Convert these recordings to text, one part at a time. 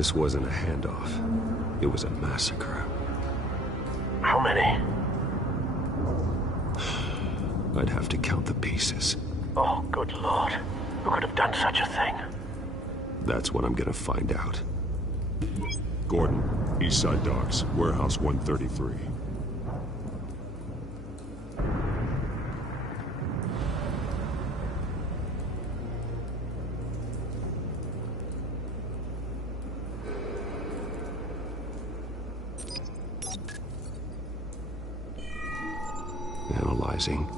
This wasn't a handoff. It was a massacre. How many? I'd have to count the pieces. Oh, good Lord. Who could have done such a thing? That's what I'm gonna find out. Gordon, Eastside Docks, Warehouse 133. Analyzing.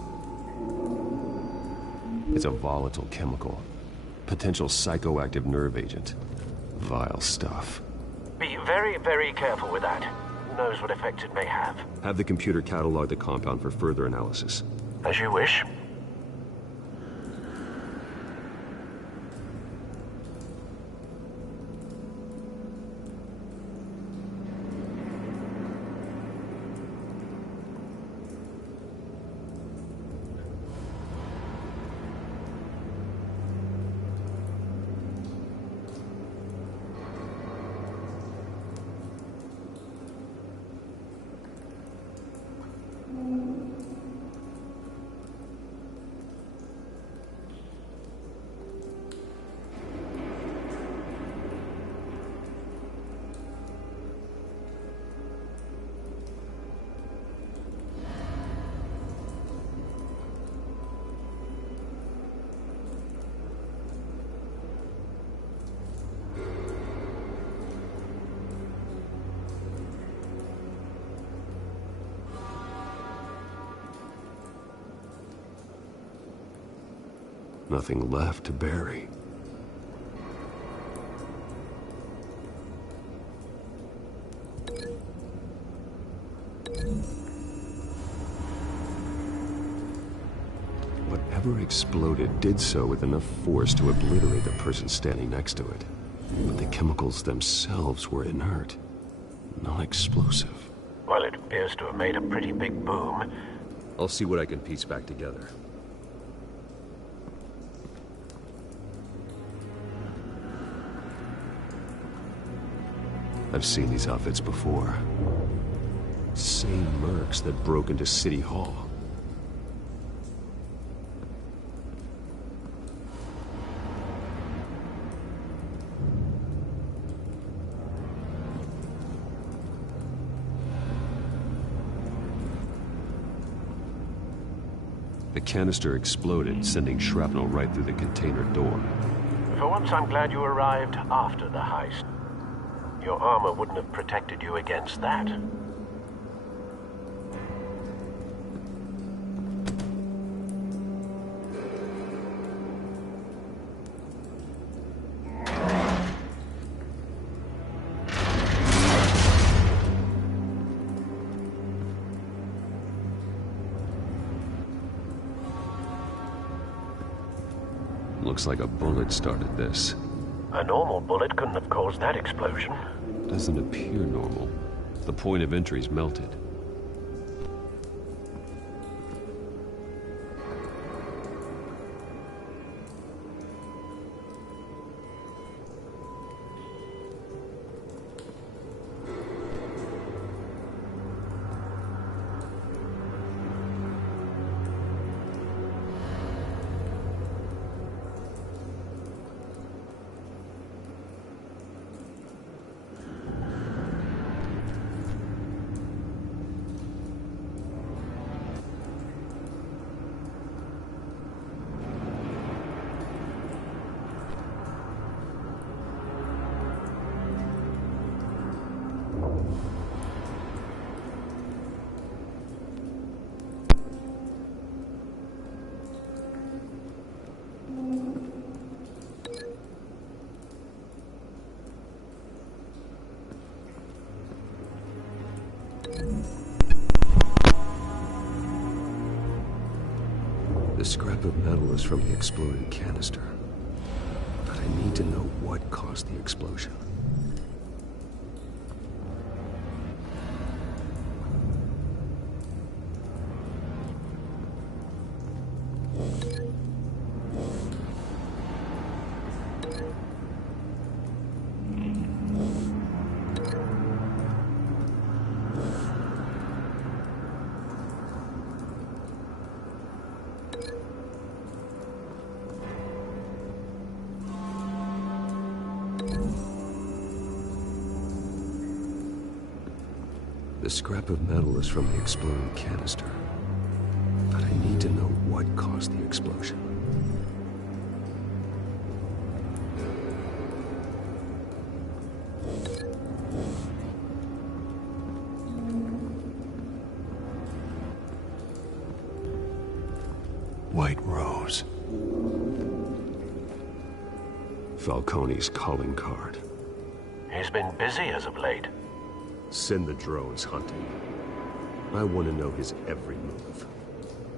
It's a volatile chemical. Potential psychoactive nerve agent. Vile stuff. Be very, very careful with that. Who knows what effect it may have. Have the computer catalog the compound for further analysis. As you wish. Nothing left to bury. Whatever exploded did so with enough force to obliterate the person standing next to it. But the chemicals themselves were inert, non-explosive. Well, it appears to have made a pretty big boom. I'll see what I can piece back together. I've seen these outfits before. Same mercs that broke into City Hall. The canister exploded, sending shrapnel right through the container door. For once, I'm glad you arrived after the heist. Your armor wouldn't have protected you against that. Looks like a bullet started this. A normal bullet couldn't have caused that explosion. Doesn't appear normal. The point of entry's melted. The scrap of metal is from the exploded canister. But I need to know what caused the explosion. scrap of metal is from the exploding canister. But I need to know what caused the explosion. White Rose. Falcone's calling card. He's been busy as of late. Send the drones hunting. I want to know his every move.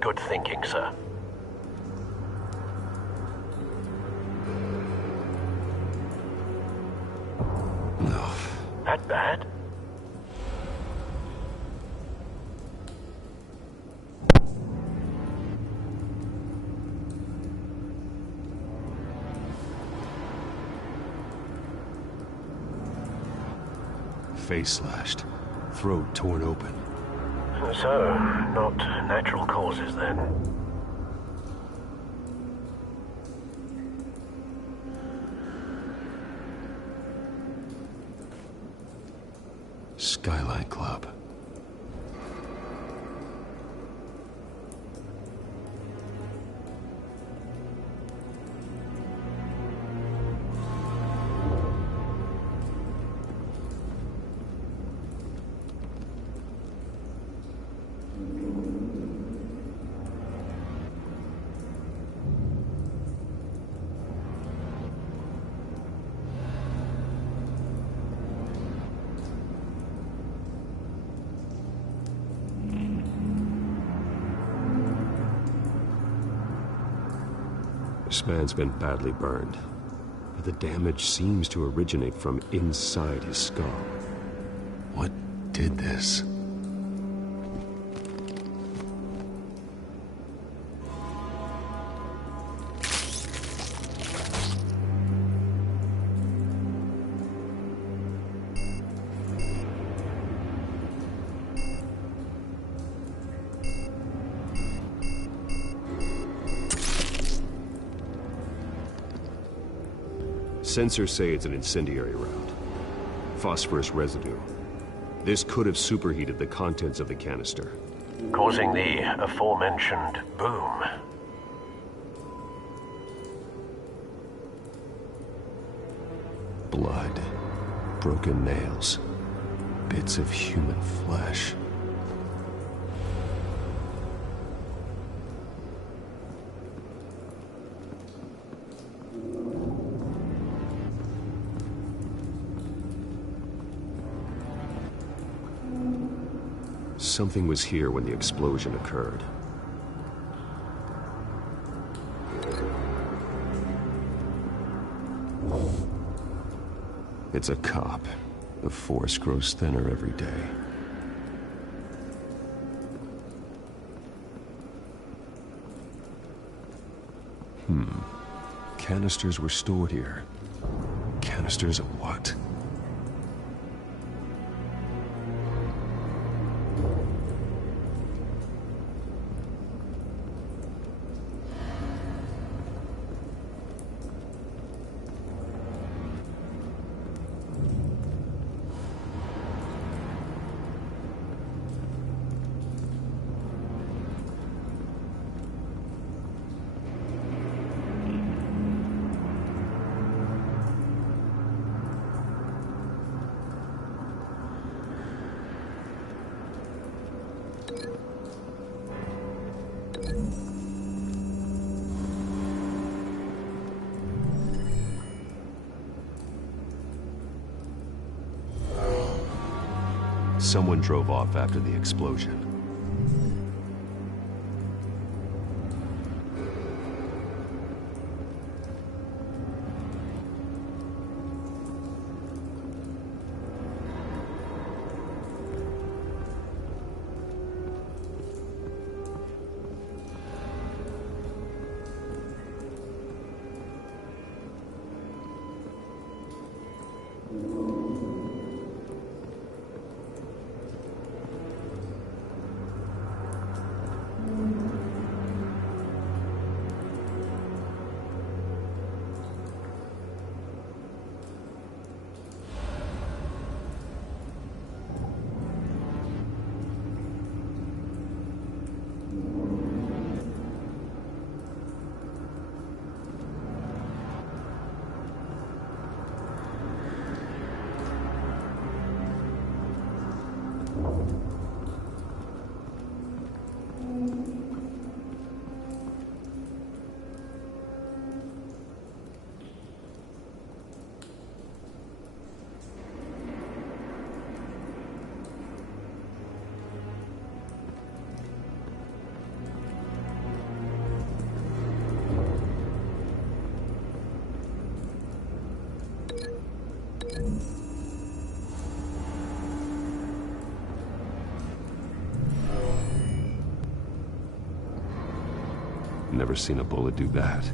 Good thinking, sir. No. That bad? Face slashed. Throat torn open. So, not natural causes then. Skyline Club. This man's been badly burned, but the damage seems to originate from inside his skull. What did this? Sensors say it's an incendiary round. Phosphorus residue. This could have superheated the contents of the canister, Causing the aforementioned boom. Blood, broken nails, bits of human flesh. Something was here when the explosion occurred. It's a cop. The force grows thinner every day. Canisters were stored here. Canisters of what? Someone drove off after the explosion. Never seen a bullet do that.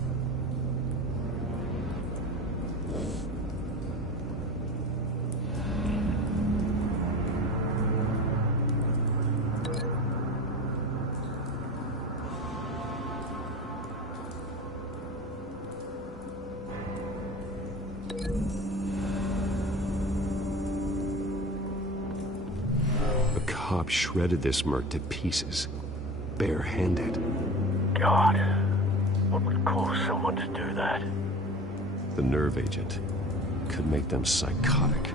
The cop shredded this merc to pieces, bare-handed. God, what would cause someone to do that? The nerve agent could make them psychotic.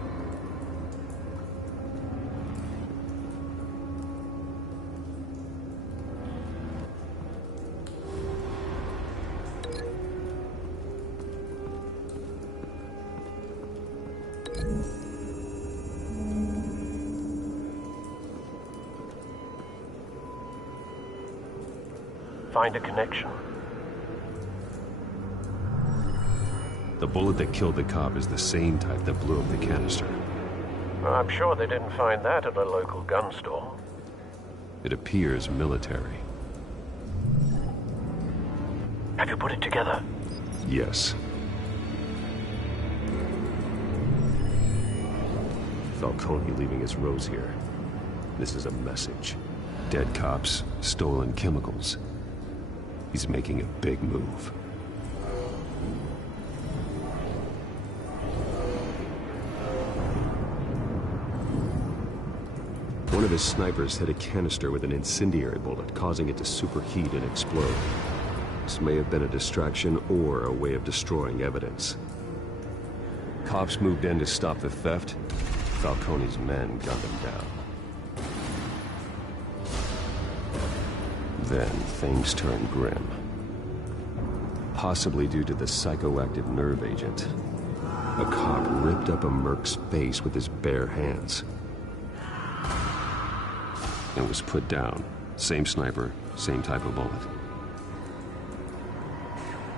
Find a connection. The bullet that killed the cop is the same type that blew up the canister. I'm sure they didn't find that at a local gun store. It appears military. Have you put it together? Yes. Falcone leaving his rose here. This is a message. Dead cops, stolen chemicals. He's making a big move. One of his snipers hit a canister with an incendiary bullet, causing it to superheat and explode. This may have been a distraction or a way of destroying evidence. Cops moved in to stop the theft. Falcone's men gunned him down. Then things turned grim. Possibly due to the psychoactive nerve agent. A cop ripped up a merc's face with his bare hands. And was put down. Same sniper, same type of bullet.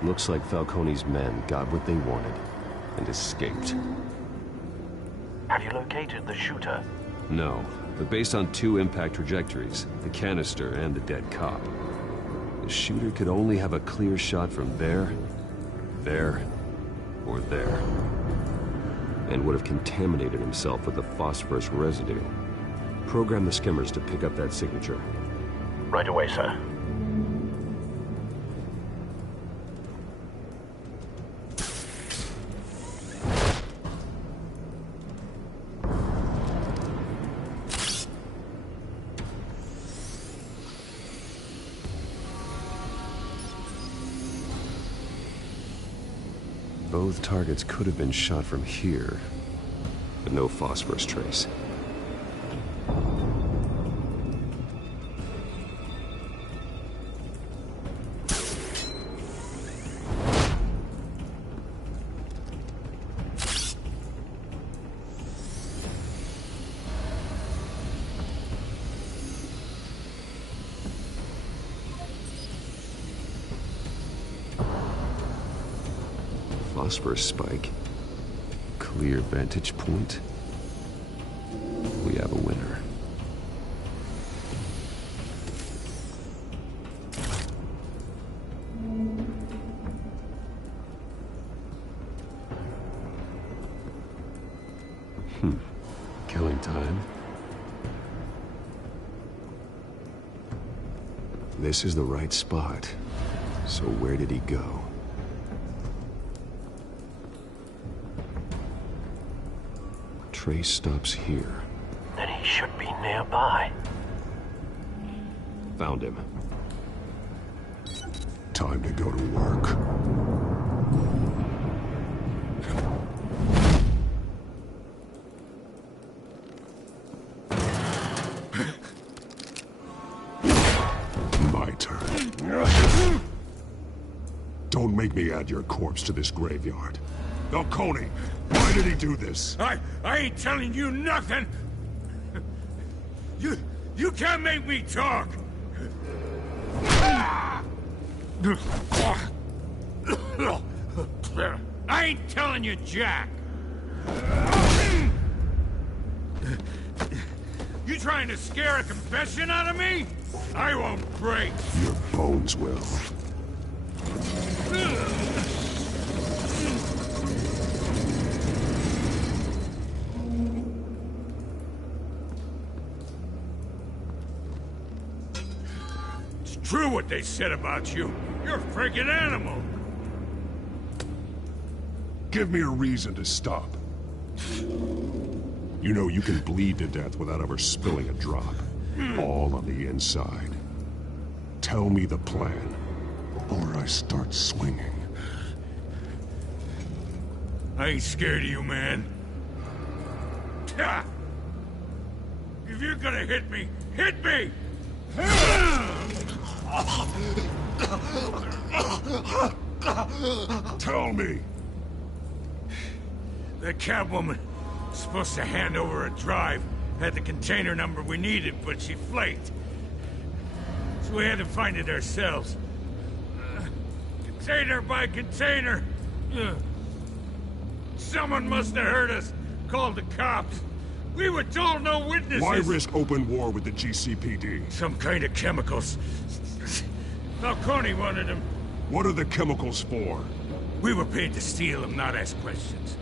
Looks like Falcone's men got what they wanted and escaped. Have you located the shooter? No, but based on two impact trajectories, the canister and the dead cop, the shooter could only have a clear shot from there, or there, and would have contaminated himself with the phosphorus residue. Program the skimmers to pick up that signature. Right away, sir. Both targets could have been shot from here, but no phosphorus trace. Phosphorus spike. Clear vantage point. We have a winner. Killing time. This is the right spot. So where did he go? Trace stops here. Then he should be nearby. Found him. Time to go to work. My turn. Don't make me add your corpse to this graveyard. Falcone, why did he do this? I ain't telling you nothing! You can't make me talk! I ain't telling you jack! You trying to scare a confession out of me? I won't break! Your bones will. It's true what they said about you. You're a freaking animal. Give me a reason to stop. You know you can bleed to death without ever spilling a drop. All on the inside. Tell me the plan, or I start swinging. I ain't scared of you, man. Ha! If you're gonna hit me, hit me! Tell me! The Catwoman was supposed to hand over a drive. Had the container number we needed, but she flaked. So we had to find it ourselves. Container by container. Someone must have heard us. Called the cops. We were told no witnesses. Why risk open war with the GCPD? Some kind of chemicals. Falcone wanted them. What are the chemicals for? We were paid to steal them, not ask questions.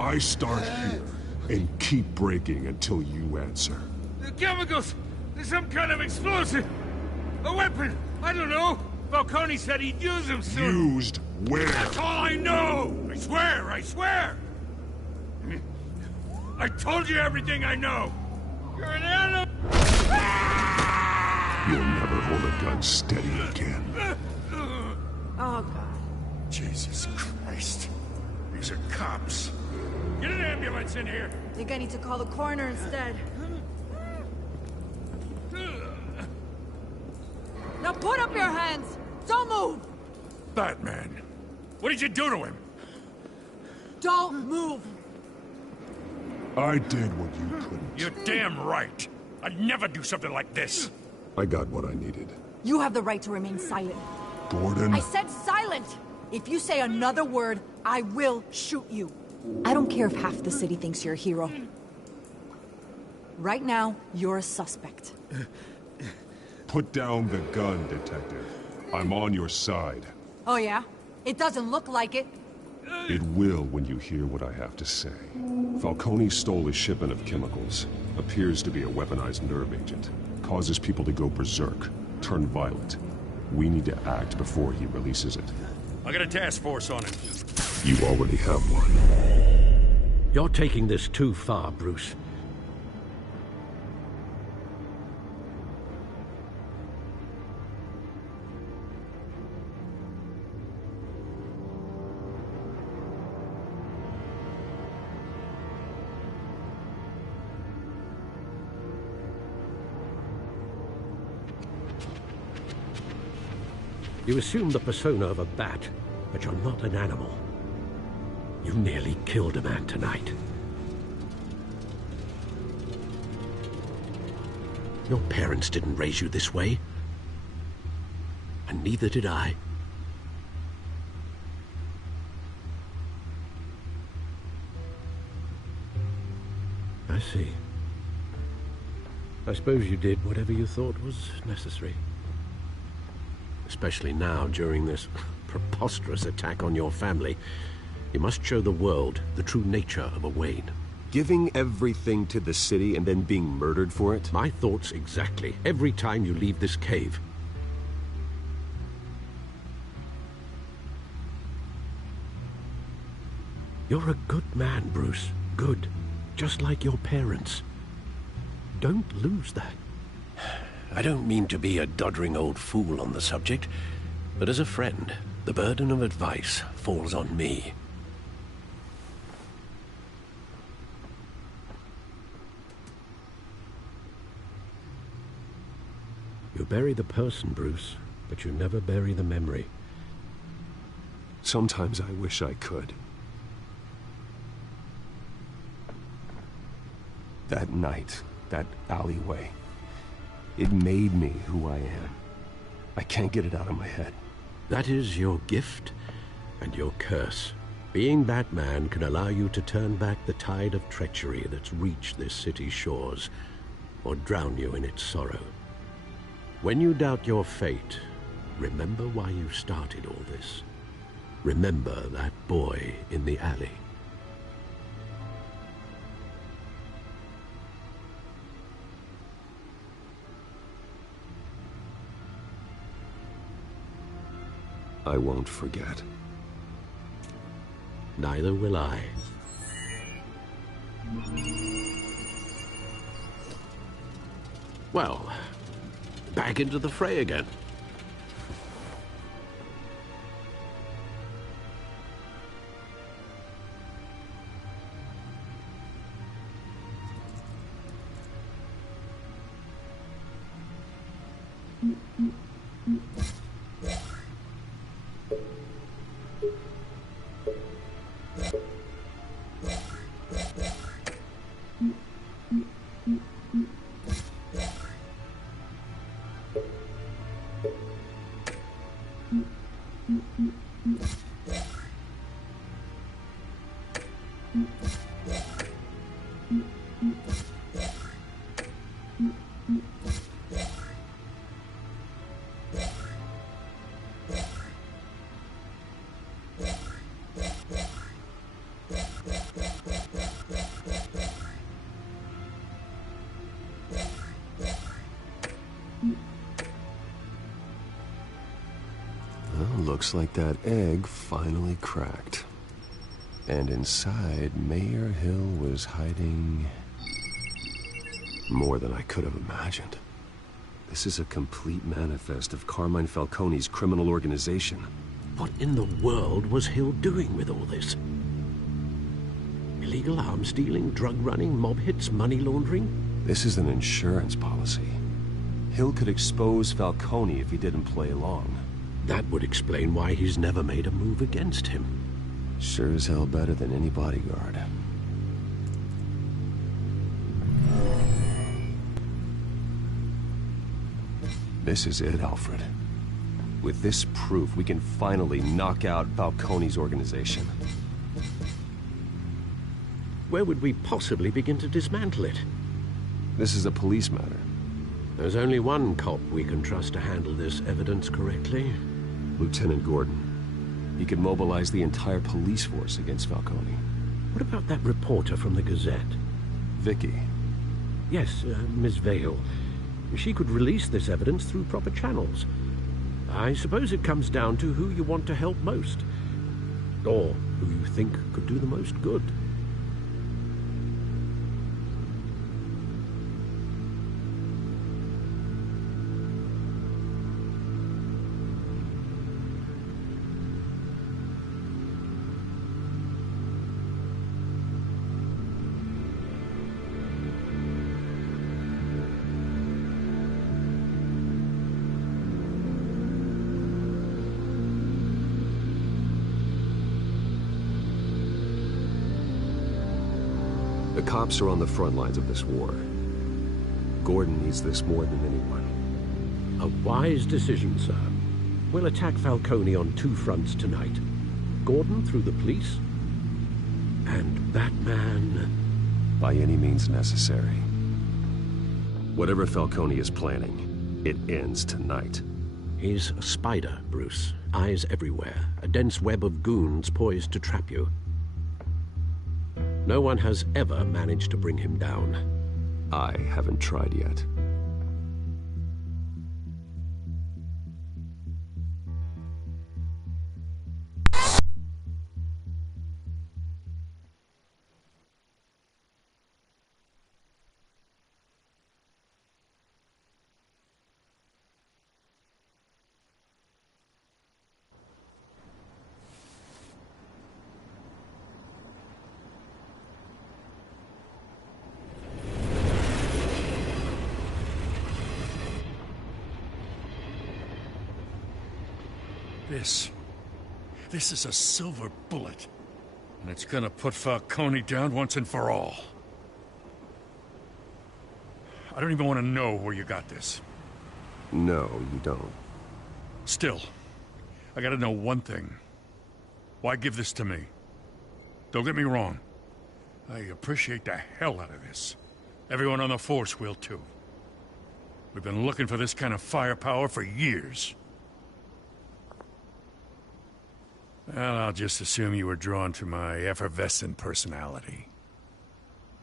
I start here and keep breaking until you answer. The chemicals! There's some kind of explosive! A weapon! I don't know! Falcone said he'd use them soon! Used where? That's all I know! I swear! I swear! I told you everything I know! You're an animal! You'll never hold a gun steady again. Oh, God. Jesus Christ. These are cops. Get an ambulance in here! Think I need to call the coroner instead. Now put up your hands! Don't move! Batman, what did you do to him? Don't move! I did what you couldn't. You're damn right. I'd never do something like this. I got what I needed. You have the right to remain silent. Gordon? I said silent! If you say another word, I will shoot you. I don't care if half the city thinks you're a hero. Right now, you're a suspect. Put down the gun, detective. I'm on your side. Oh yeah? It doesn't look like it. It will when you hear what I have to say. Falcone stole a shipment of chemicals. Appears to be a weaponized nerve agent. Causes people to go berserk, turn violent. We need to act before he releases it. I got a task force on it. You already have one. You're taking this too far, Bruce. You assume the persona of a bat, but you're not an animal. You nearly killed a man tonight. Your parents didn't raise you this way. And neither did I. I see. I suppose you did whatever you thought was necessary. Especially now, during this preposterous attack on your family. You must show the world the true nature of a Wayne. Giving everything to the city and then being murdered for it? My thoughts exactly, every time you leave this cave. You're a good man, Bruce. Good. Just like your parents. Don't lose that. I don't mean to be a doddering old fool on the subject, but as a friend, the burden of advice falls on me. You bury the person, Bruce, but you never bury the memory. Sometimes I wish I could. That night, that alleyway, it made me who I am. I can't get it out of my head. That is your gift and your curse. Being Batman can allow you to turn back the tide of treachery that's reached this city's shores, or drown you in its sorrow. When you doubt your fate, remember why you started all this. Remember that boy in the alley. I won't forget. Neither will I. Well, back into the fray again. Looks like that egg finally cracked. And inside, Mayor Hill was hiding more than I could have imagined. This is a complete manifest of Carmine Falcone's criminal organization. What in the world was Hill doing with all this? Illegal arms dealing, drug running, mob hits, money laundering? This is an insurance policy. Hill could expose Falcone if he didn't play along. That would explain why he's never made a move against him. Sure as hell better than any bodyguard. This is it, Alfred. With this proof, we can finally knock out Falcone's organization. Where would we possibly begin to dismantle it? This is a police matter. There's only one cop we can trust to handle this evidence correctly. Lieutenant Gordon. He could mobilize the entire police force against Falcone. What about that reporter from the Gazette? Vicky. Yes, Miss Vale. She could release this evidence through proper channels. I suppose it comes down to who you want to help most. Or who you think could do the most good. The cops are on the front lines of this war. Gordon needs this more than anyone. A wise decision, sir. We'll attack Falcone on two fronts tonight. Gordon through the police, and Batman... by any means necessary. Whatever Falcone is planning, it ends tonight. He's a spider, Bruce. Eyes everywhere. A dense web of goons poised to trap you. No one has ever managed to bring him down. I haven't tried yet. This is a silver bullet. And it's gonna put Falcone down once and for all. I don't even want to know where you got this. No, you don't. Still, I gotta know one thing. Why give this to me? Don't get me wrong. I appreciate the hell out of this. Everyone on the force will, too. We've been looking for this kind of firepower for years. Well, I'll just assume you were drawn to my effervescent personality.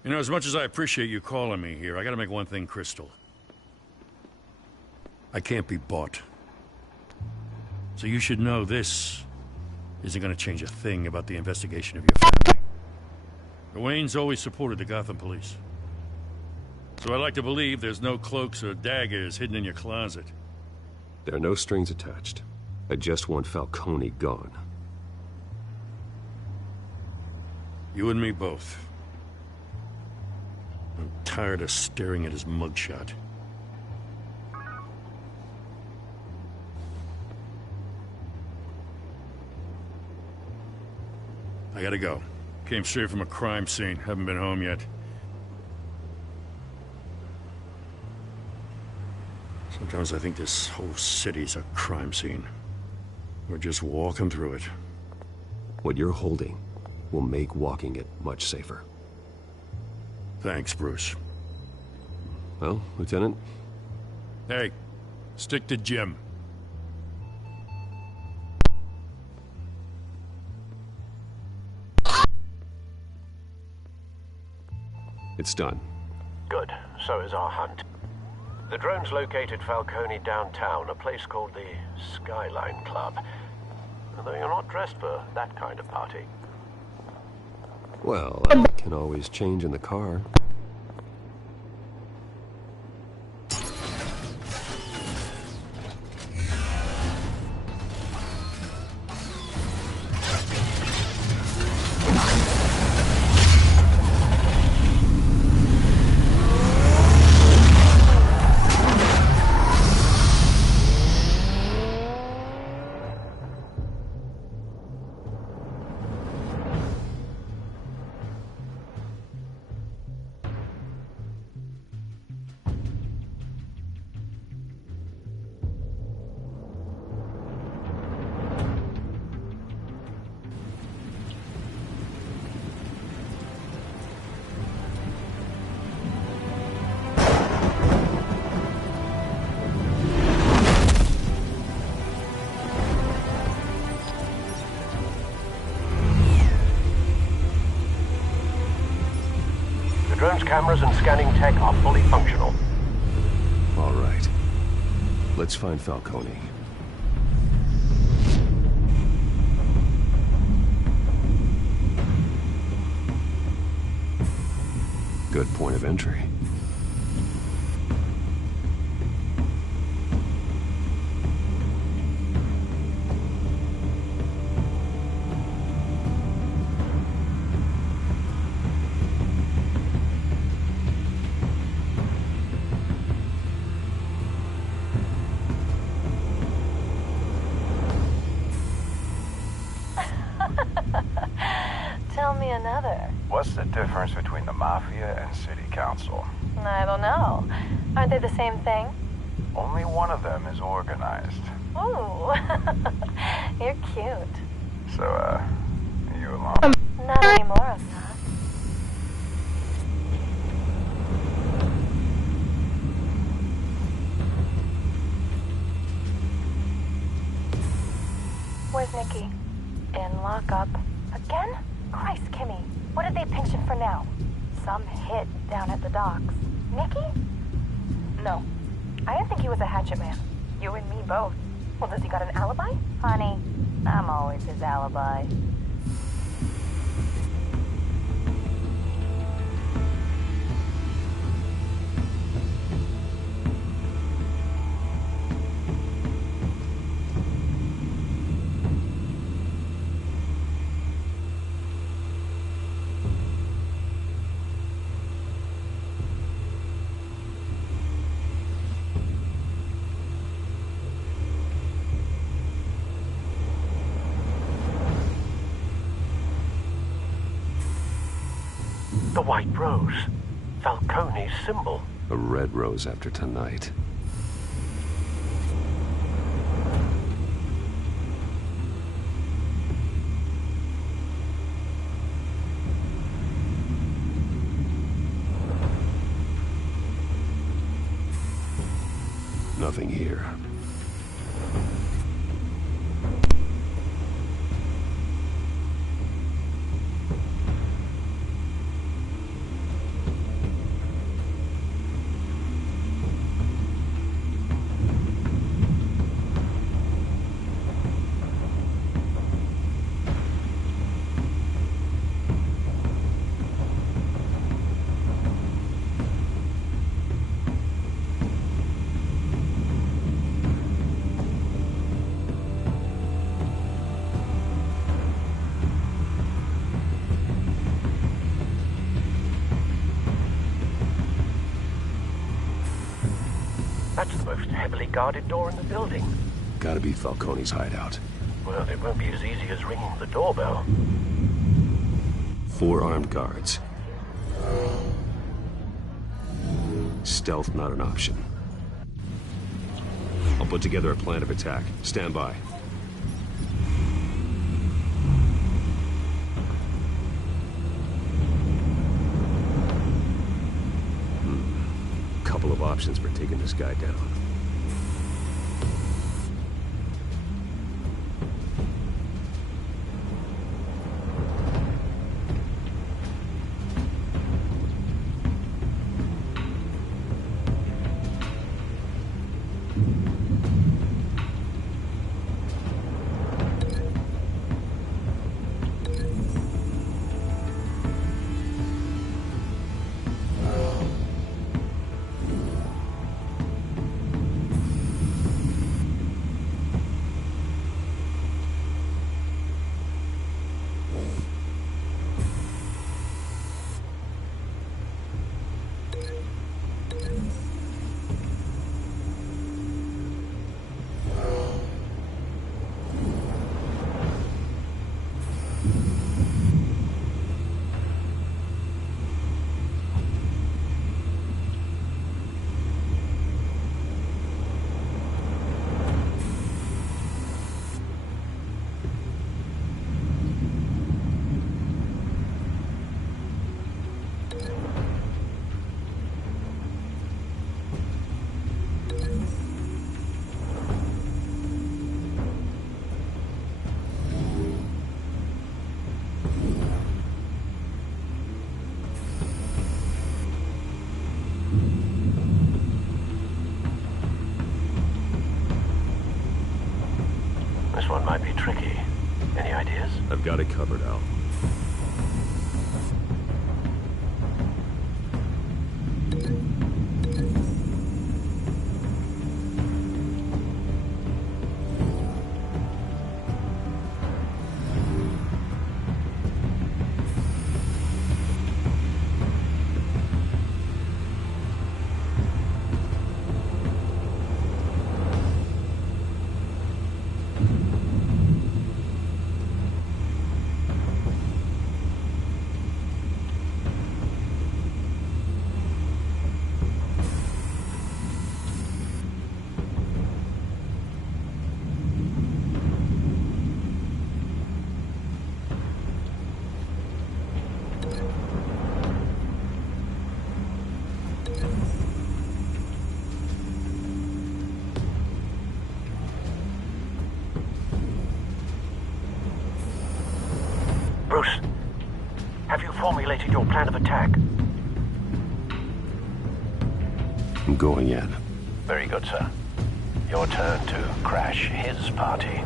You know, as much as I appreciate you calling me here, I gotta make one thing crystal. I can't be bought. So you should know this isn't gonna change a thing about the investigation of your family. Wayne's always supported the Gotham police. So I like to believe there's no cloaks or daggers hidden in your closet. There are no strings attached. I just want Falcone gone. You and me both. I'm tired of staring at his mugshot. I gotta go. Came straight from a crime scene. Haven't been home yet. Sometimes I think this whole city's a crime scene. We're just walking through it. What you're holding will make walking it much safer. Thanks, Bruce. Well, Lieutenant? Hey, stick to Jim. It's done. Good. So is our hunt. The drone's located Falcone downtown, a place called the Skyline Club. Although you're not dressed for that kind of party. Well, I can always change in the car. The drone's cameras and scanning tech are fully functional. All right. Let's find Falcone. Good point of entry. Tell me another. What's the difference between the Mafia and City Council? I don't know. Aren't they the same thing? Only one of them is organized. Ooh, you're cute. So, are you alone? Not anymore, Assad. Where's Nikki? In lockup. Again? Christ, Kimmy. What did they pinch him for now? Some hit down at the docks. Nikki? No. I didn't think he was a hatchet man. You and me both. Well, does he got an alibi? Honey, I'm always his alibi. The white rose. Falcone's symbol. A red rose after tonight. Nothing here. That's the most heavily guarded door in the building. Gotta be Falcone's hideout. Well, it won't be as easy as ringing the doorbell. 4 armed guards. Stealth not an option. I'll put together a plan of attack. Stand by. Couple of options for taking this guy down. This one might be tricky. Any ideas? I've got it covered, Al. Bruce, have you formulated your plan of attack? I'm going in. Very good, sir. Your turn to crash his party.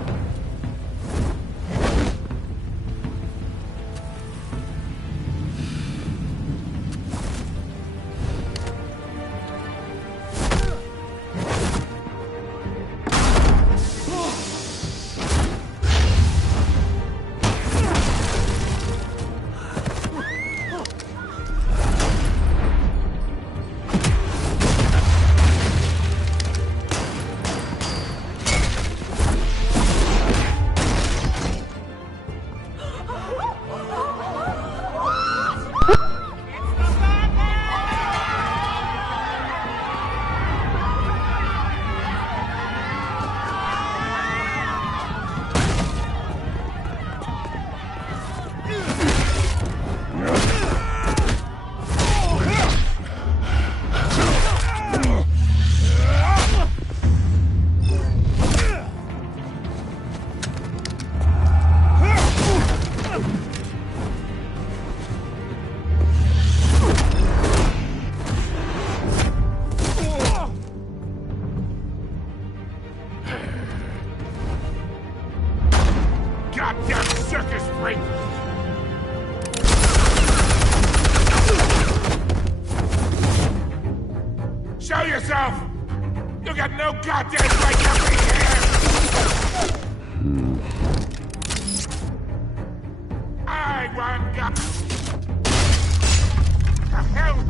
circus freak! Show yourself! You got no goddamn right to be here! I want God. The hell?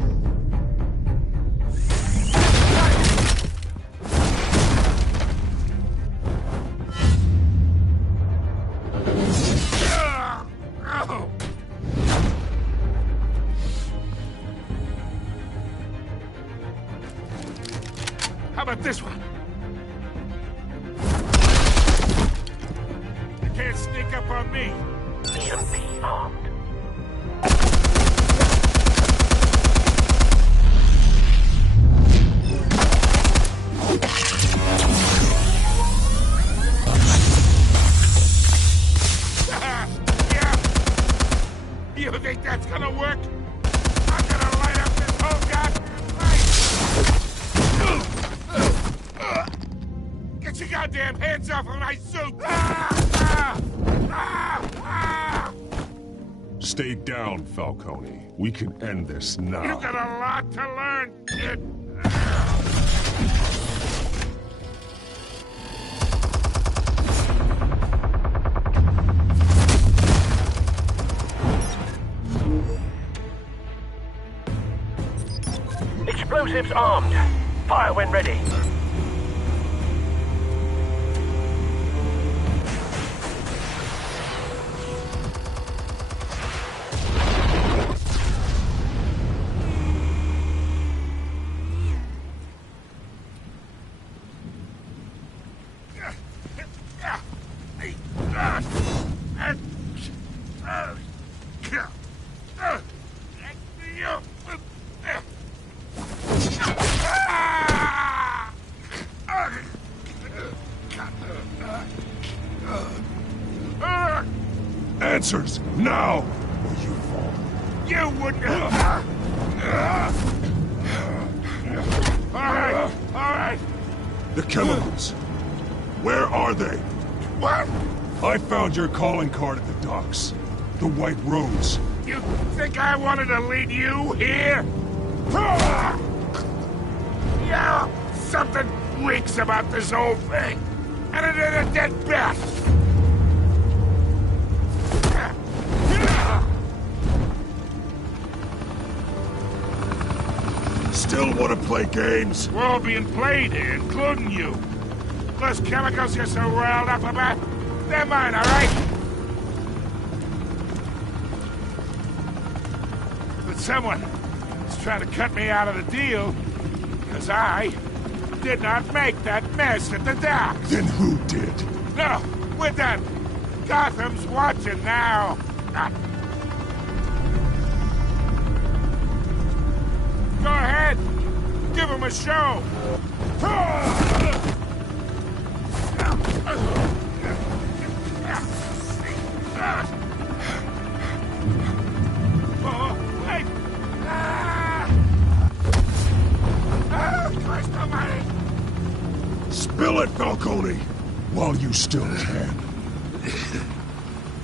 How about this one? You can't sneak up on me. EMP armed. Yeah. You think that's gonna work? I'm gonna light up this whole goddamn place! Get your goddamn hands off of my suit! Stay down, Falcone. We can end this now. You got a lot to learn, kid. Explosives armed. Fire when ready. Answers, now! Or you fall. You wouldn't. All right. The chemicals. Where are they? What? I found your calling card at the docks. The White Rose. You think I wanted to lead you here? Yeah, something reeks about this whole thing. And it ain't a dead bat. Still want to play games? We're all being played here, including you. Those chemicals you're so riled up about, they're mine, all right? But someone is trying to cut me out of the deal, because I did not make that mess at the docks. Then who did? No, we're done. Gotham's watching now. Go ahead. Give him a show. Oh, wait. Christ almighty. Spill it, Falcone, while you still can.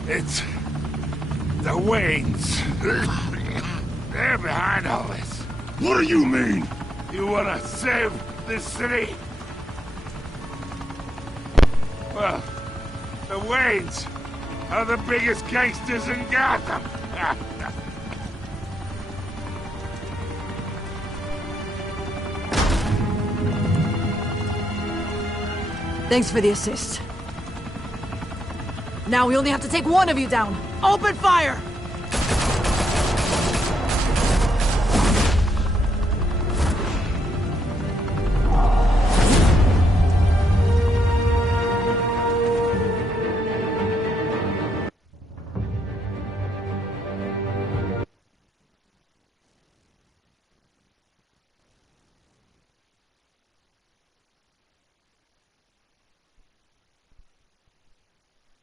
It's the Waynes. They're behind all this. What do you mean? You wanna save this city? Well, the Waynes are the biggest gangsters in Gotham. Thanks for the assist. Now we only have to take one of you down. Open fire!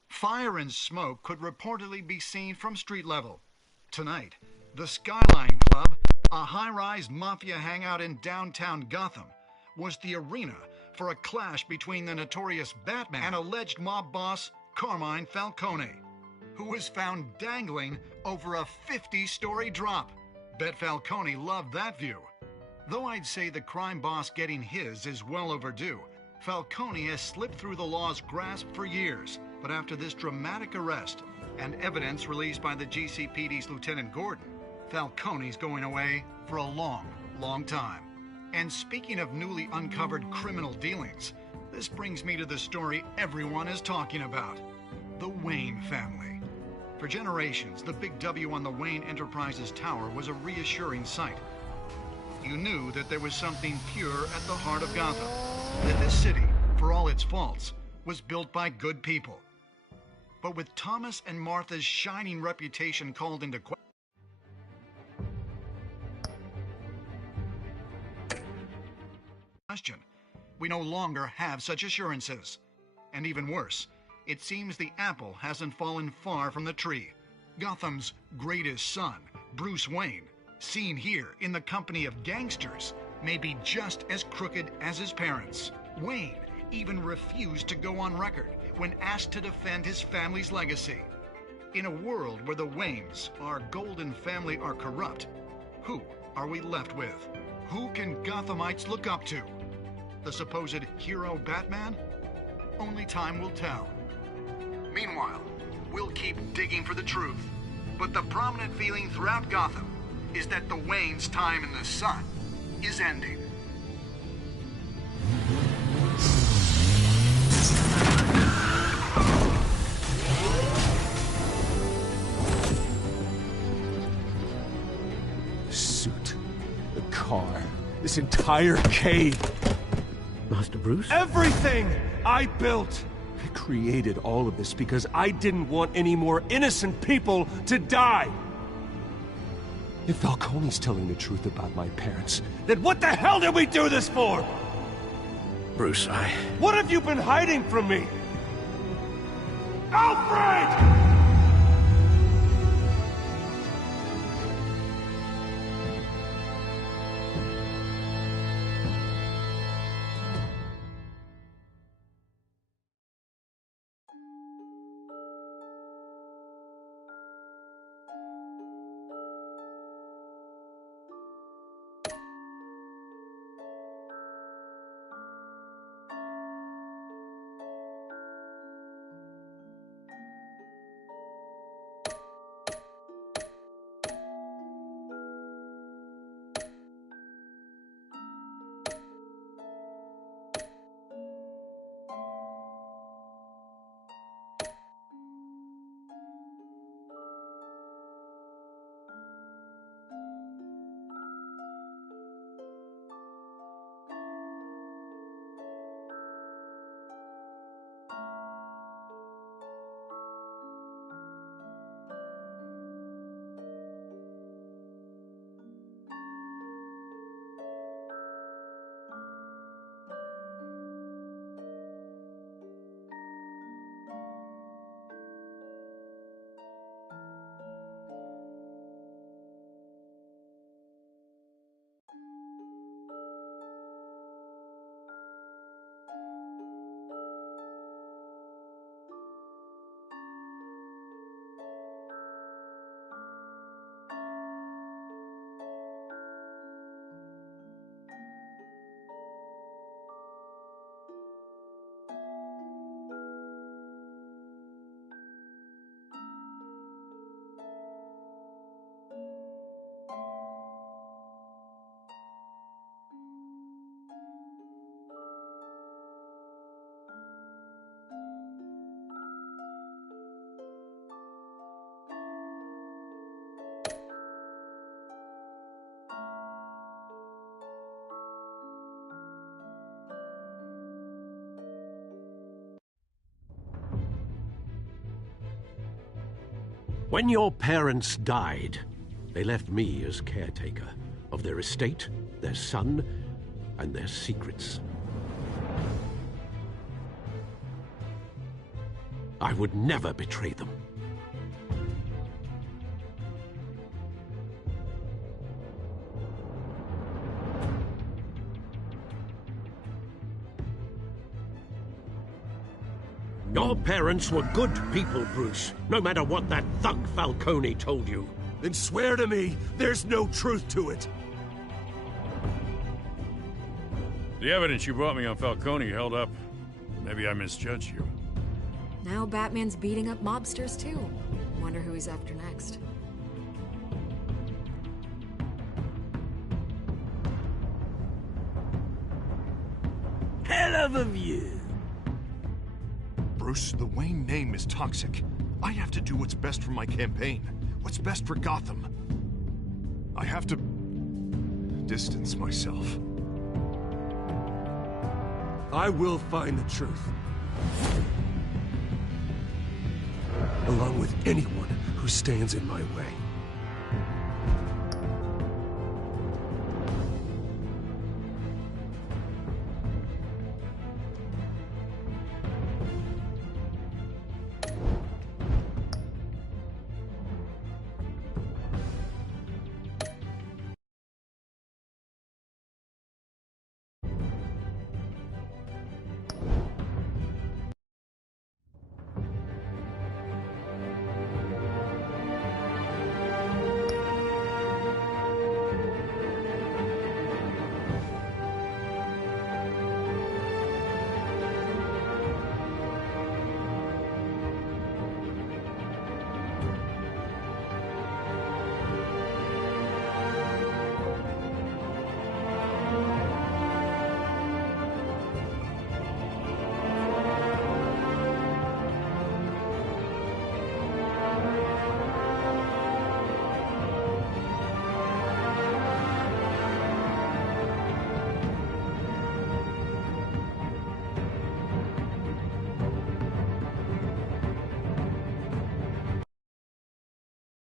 Fire and smoke could reportedly be seen from street level. Tonight, the Skyline Club, a high-rise mafia hangout in downtown Gotham, was the arena for a clash between the notorious Batman and alleged mob boss Carmine Falcone. who was found dangling over a 50-story drop. Bet Falcone loved that view. Though I'd say the crime boss getting his is well overdue, Falcone has slipped through the law's grasp for years. But after this dramatic arrest and evidence released by the GCPD's Lieutenant Gordon, Falcone's going away for a long, long time. And speaking of newly uncovered criminal dealings, this brings me to the story everyone is talking about: the Wayne family. For generations, the big W on the Wayne Enterprises tower was a reassuring sight. You knew that there was something pure at the heart of Gotham, that this city, for all its faults, was built by good people. But with Thomas and Martha's shining reputation called into question, we no longer have such assurances. And even worse, it seems the apple hasn't fallen far from the tree. Gotham's greatest son, Bruce Wayne, seen here in the company of gangsters, may be just as crooked as his parents. Wayne even refused to go on record when asked to defend his family's legacy. In a world where the Waynes, our golden family, are corrupt, who are we left with? Who can Gothamites look up to? The supposed hero Batman? Only time will tell. Meanwhile, we'll keep digging for the truth. But the prominent feeling throughout Gotham is that the Waynes' time in the sun is ending. The suit, the car, this entire cave. Master Bruce? Everything I built! I created all of this because I didn't want any more innocent people to die! If Falcone's telling the truth about my parents, then what the hell did we do this for? Bruce, What have you been hiding from me? Alfred! When your parents died, they left me as caretaker of their estate, their son, and their secrets. I would never betray them. Your Your parents were good people, Bruce, no matter what that thug Falcone told you. Then swear to me there's no truth to it. The evidence you brought me on Falcone held up. Maybe I misjudged you. Now Batman's beating up mobsters, too. Wonder who he's after next. Hell of a view. Bruce, the Wayne name is toxic. I have to do what's best for my campaign. What's best for Gotham. I have to distance myself. I will find the truth. Along with anyone who stands in my way.